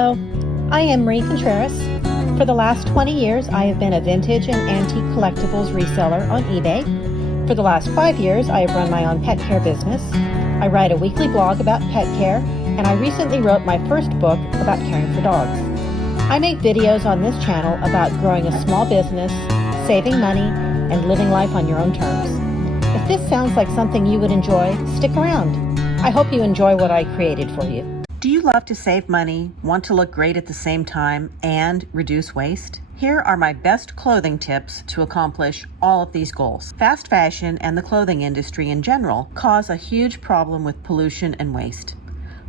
Hello, I am Marie Contreras. For the last 20 years, I have been a vintage and antique collectibles reseller on eBay. For the last 5 years, I have run my own pet care business. I write a weekly blog about pet care, and I recently wrote my first book about caring for dogs. I make videos on this channel about growing a small business, saving money, and living life on your own terms. If this sounds like something you would enjoy, stick around. I hope you enjoy what I created for you. Do you love to save money, want to look great at the same time, and reduce waste? Here are my best clothing tips to accomplish all of these goals. Fast fashion and the clothing industry in general cause a huge problem with pollution and waste.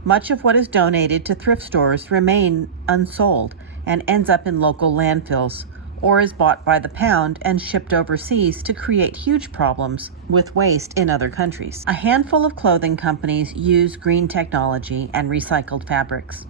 Much of what is donated to thrift stores remain unsold and ends up in local landfills, or is bought by the pound and shipped overseas to create huge problems with waste in other countries. A handful of clothing companies use green technology and recycled fabrics,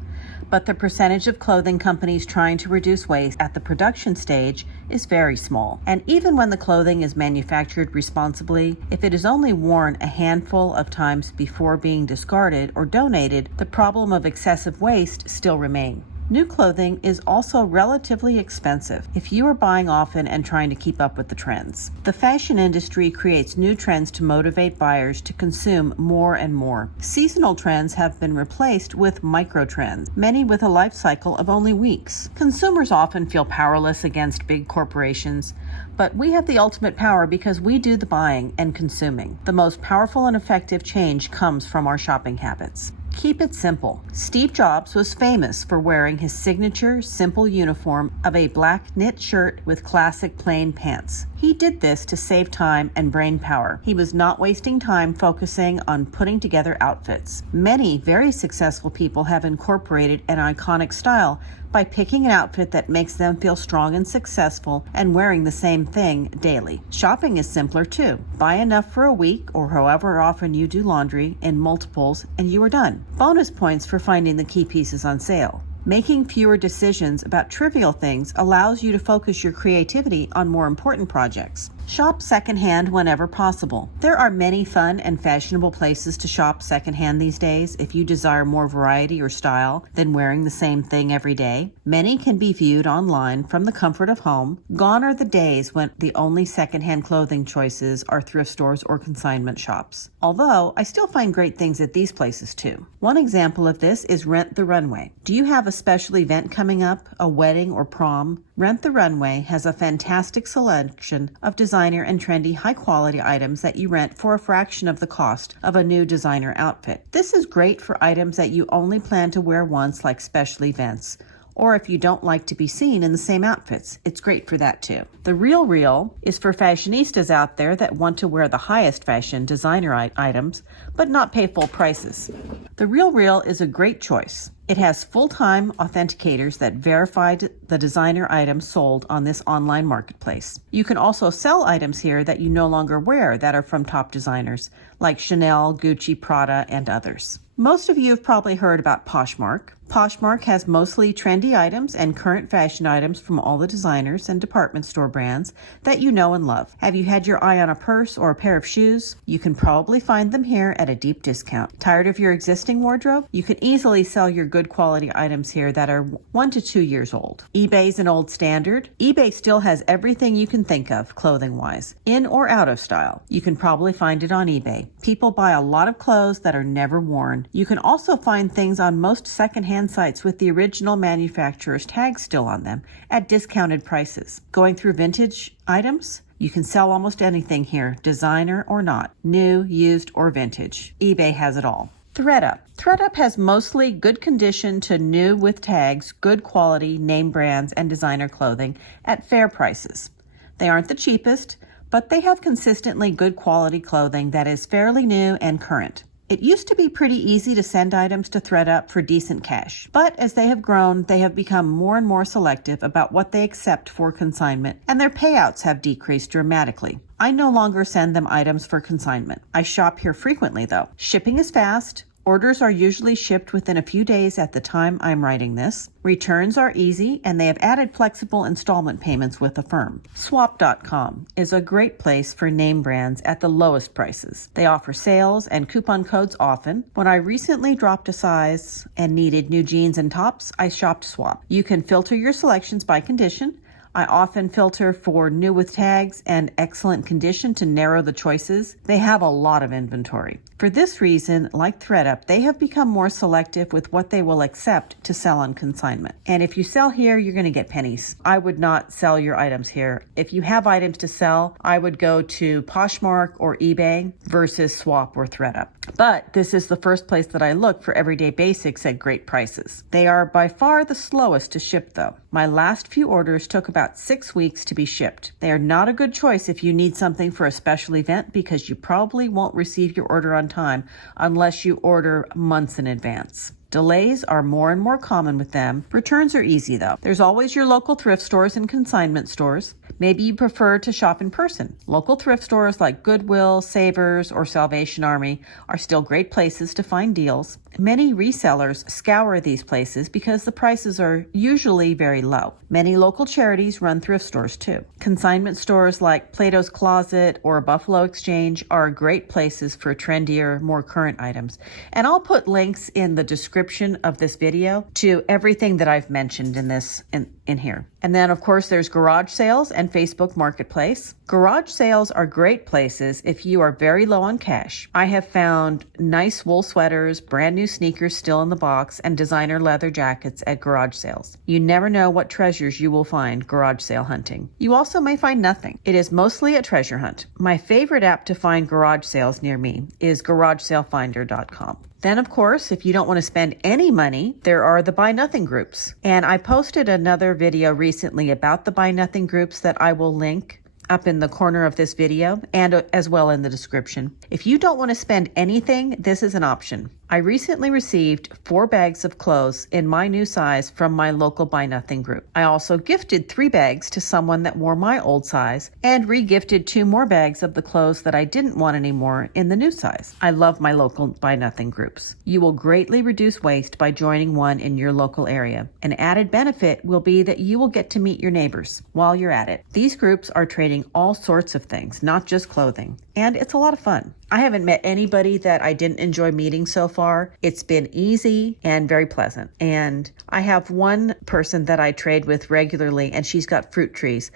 but the percentage of clothing companies trying to reduce waste at the production stage is very small. And even when the clothing is manufactured responsibly, if it is only worn a handful of times before being discarded or donated, the problem of excessive waste still remains. New clothing is also relatively expensive if you are buying often and trying to keep up with the trends. The fashion industry creates new trends to motivate buyers to consume more and more. Seasonal trends have been replaced with micro trends, many with a life cycle of only weeks. Consumers often feel powerless against big corporations, but we have the ultimate power because we do the buying and consuming. The most powerful and effective change comes from our shopping habits. Keep it simple. Steve Jobs was famous for wearing his signature simple uniform of a black knit shirt with classic plain pants. He did this to save time and brain power. He was not wasting time focusing on putting together outfits. Many very successful people have incorporated an iconic style by picking an outfit that makes them feel strong and successful and wearing the same thing daily. Shopping is simpler too. Buy enough for a week or however often you do laundry in multiples and you are done. Bonus points for finding the key pieces on sale. Making fewer decisions about trivial things allows you to focus your creativity on more important projects. Shop secondhand whenever possible. There are many fun and fashionable places to shop secondhand these days if you desire more variety or style than wearing the same thing every day. Many can be viewed online from the comfort of home. Gone are the days when the only secondhand clothing choices are thrift stores or consignment shops. Although, I still find great things at these places too. One example of this is Rent the Runway. Do you have a special event coming up, a wedding or prom? Rent the Runway has a fantastic selection of designer and trendy high-quality items that you rent for a fraction of the cost of a new designer outfit. This is great for items that you only plan to wear once, like special events, or if you don't like to be seen in the same outfits. It's great for that too. The Real is for fashionistas out there that want to wear the highest fashion designer items, but not pay full prices. The Real is a great choice. It has full-time authenticators that verified the designer items sold on this online marketplace. You can also sell items here that you no longer wear that are from top designers, like Chanel, Gucci, Prada, and others. Most of you have probably heard about Poshmark. Poshmark has mostly trendy items and current fashion items from all the designers and department store brands that you know and love. Have you had your eye on a purse or a pair of shoes? You can probably find them here at a deep discount. Tired of your existing wardrobe? You can easily sell your good quality items here that are 1 to 2 years old. eBay's an old standard. eBay still has everything you can think of clothing-wise, in or out of style. You can probably find it on eBay. People buy a lot of clothes that are never worn. You can also find things on most secondhand sites with the original manufacturer's tags still on them at discounted prices. Going through vintage items? You can sell almost anything here, designer or not, new, used, or vintage. eBay has it all. ThredUp. ThredUp has mostly good condition to new with tags, good quality, name brands, and designer clothing at fair prices. They aren't the cheapest, but they have consistently good quality clothing that is fairly new and current. It used to be pretty easy to send items to ThredUp for decent cash, but as they have grown, they have become more and more selective about what they accept for consignment, and their payouts have decreased dramatically. I no longer send them items for consignment. I shop here frequently though. Shipping is fast, Orders are usually shipped within a few days at the time I'm writing this. Returns are easy, and they have added flexible installment payments with Affirm. Swap.com is a great place for name brands at the lowest prices. They offer sales and coupon codes often. When I recently dropped a size and needed new jeans and tops, I shopped Swap. You can filter your selections by condition. I often filter for new with tags and excellent condition to narrow the choices. They have a lot of inventory. For this reason, like ThreadUp, they have become more selective with what they will accept to sell on consignment. And if you sell here, you're going to get pennies. I would not sell your items here. If you have items to sell, I would go to Poshmark or eBay versus Swap or ThreadUp. But this is the first place that I look for everyday basics at great prices. They are by far the slowest to ship though. My last few orders took about 6 weeks to be shipped. They are not a good choice if you need something for a special event because you probably won't receive your order on time unless you order months in advance. Delays are more and more common with them. Returns are easy though. There's always your local thrift stores and consignment stores. Maybe you prefer to shop in person. Local thrift stores like Goodwill, Savers, or Salvation Army are still great places to find deals. Many resellers scour these places because the prices are usually very low. Many local charities run thrift stores too. Consignment stores like Plato's Closet or Buffalo Exchange are great places for trendier, more current items. And I'll put links in the description of this video to everything that I've mentioned in here. And then of course there's garage sales and Facebook Marketplace. Garage sales are great places if you are very low on cash. I have found nice wool sweaters, brand new sneakers still in the box, and designer leather jackets at garage sales. You never know what treasures you will find garage sale hunting. You also may find nothing. It is mostly a treasure hunt. My favorite app to find garage sales near me is garagesalefinder.com. Then, of course, if you don't want to spend any money, there are the Buy Nothing groups. And I posted another video recently about the Buy Nothing groups that I will link up in the corner of this video and as well in the description. If you don't want to spend anything, this is an option. I recently received 4 bags of clothes in my new size from my local Buy Nothing group. I also gifted 3 bags to someone that wore my old size and re-gifted 2 more bags of the clothes that I didn't want anymore in the new size. I love my local Buy Nothing groups. You will greatly reduce waste by joining one in your local area. An added benefit will be that you will get to meet your neighbors while you're at it. These groups are trading all sorts of things, not just clothing, and it's a lot of fun. I haven't met anybody that I didn't enjoy meeting so far. It's been easy and very pleasant. And I have one person that I trade with regularly, and she's got fruit trees.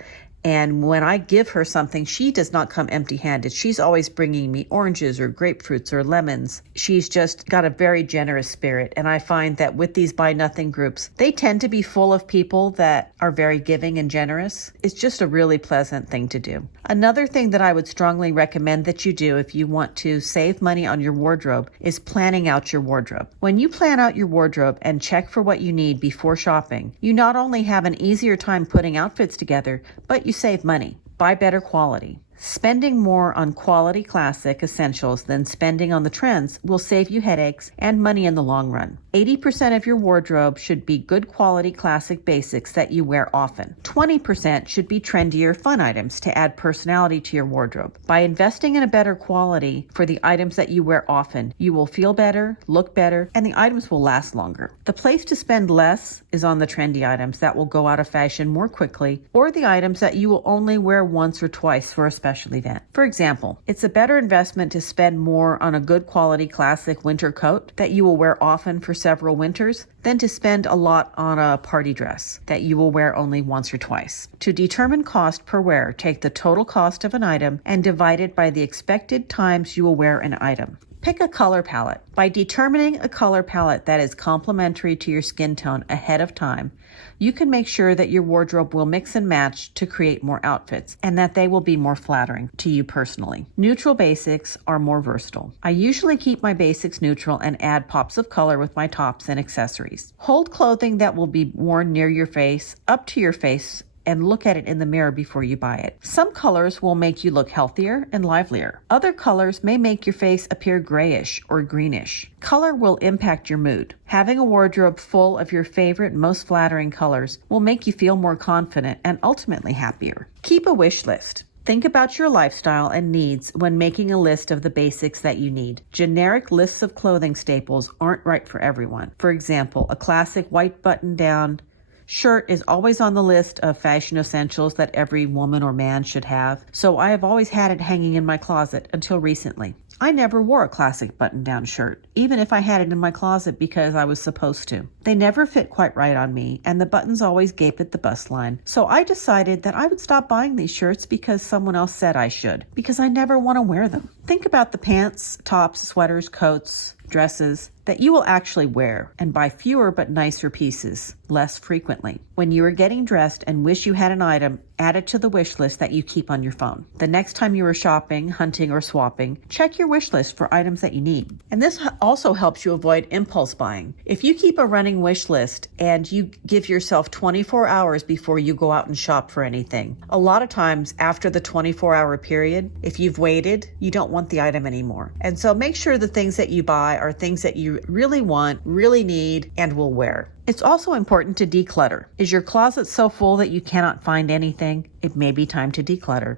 And when I give her something, she does not come empty-handed. She's always bringing me oranges or grapefruits or lemons. She's just got a very generous spirit. And I find that with these Buy Nothing groups, they tend to be full of people that are very giving and generous. It's just a really pleasant thing to do. Another thing that I would strongly recommend that you do if you want to save money on your wardrobe is planning out your wardrobe. When you plan out your wardrobe and check for what you need before shopping, you not only have an easier time putting outfits together, but you save money. Buy better quality. Spending more on quality classic essentials than spending on the trends will save you headaches and money in the long run. 80% of your wardrobe should be good quality classic basics that you wear often. 20% should be trendier fun items to add personality to your wardrobe. By investing in a better quality for the items that you wear often, you will feel better, look better, and the items will last longer. The place to spend less is on the trendy items that will go out of fashion more quickly, or the items that you will only wear once or twice for a special event. For example, it's a better investment to spend more on a good quality classic winter coat that you will wear often for several winters than to spend a lot on a party dress that you will wear only once or twice. To determine cost per wear, take the total cost of an item and divide it by the expected times you will wear an item. Pick a color palette. By determining a color palette that is complementary to your skin tone ahead of time, you can make sure that your wardrobe will mix and match to create more outfits and that they will be more flattering to you personally. Neutral basics are more versatile. I usually keep my basics neutral and add pops of color with my tops and accessories. Hold clothing that will be worn near your face, up to your face, and look at it in the mirror before you buy it. Some colors will make you look healthier and livelier. Other colors may make your face appear grayish or greenish. Color will impact your mood. Having a wardrobe full of your favorite, most flattering colors will make you feel more confident and ultimately happier. Keep a wish list. Think about your lifestyle and needs when making a list of the basics that you need. Generic lists of clothing staples aren't right for everyone. For example, a classic white button-down shirt is always on the list of fashion essentials that every woman or man should have, so I have always had it hanging in my closet until recently. I never wore a classic button-down shirt, even if I had it in my closet because I was supposed to. They never fit quite right on me, and the buttons always gape at the bust line. So I decided that I would stop buying these shirts because someone else said I should, because I never want to wear them. Think about the pants, tops, sweaters, coats, dresses that you will actually wear, and buy fewer but nicer pieces less frequently. When you are getting dressed and wish you had an item, add it to the wish list that you keep on your phone. The next time you are shopping, hunting, or swapping, check your wish list for items that you need. And this also helps you avoid impulse buying. If you keep a running wish list and you give yourself 24 hours before you go out and shop for anything, a lot of times after the 24-hour period, if you've waited, you don't want the item anymore. And so make sure the things that you buy are things that you really want, really need, and will wear. It's also important to declutter. Is your closet so full that you cannot find anything? It may be time to declutter.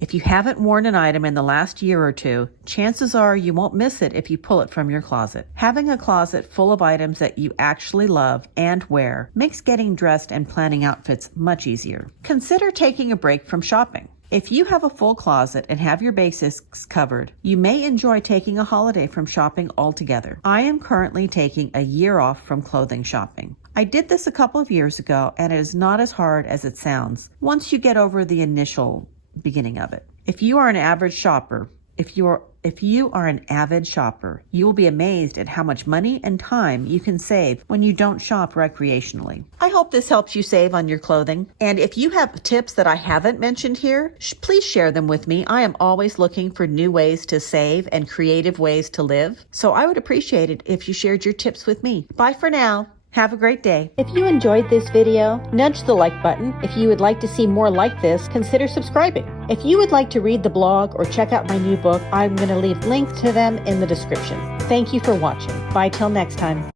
If you haven't worn an item in the last year or two, chances are you won't miss it if you pull it from your closet. Having a closet full of items that you actually love and wear makes getting dressed and planning outfits much easier. Consider taking a break from shopping. If you have a full closet and have your basics covered, you may enjoy taking a holiday from shopping altogether. I am currently taking a year off from clothing shopping. I did this a couple of years ago, and it is not as hard as it sounds once you get over the initial beginning of it. If you are an avid shopper, you will be amazed at how much money and time you can save when you don't shop recreationally. I hope this helps you save on your clothing. And if you have tips that I haven't mentioned here, please share them with me. I am always looking for new ways to save and creative ways to live. So I would appreciate it if you shared your tips with me. Bye for now. Have a great day. If you enjoyed this video, nudge the like button. If you would like to see more like this, consider subscribing. If you would like to read the blog or check out my new book, I'm going to leave links to them in the description. Thank you for watching. Bye till next time.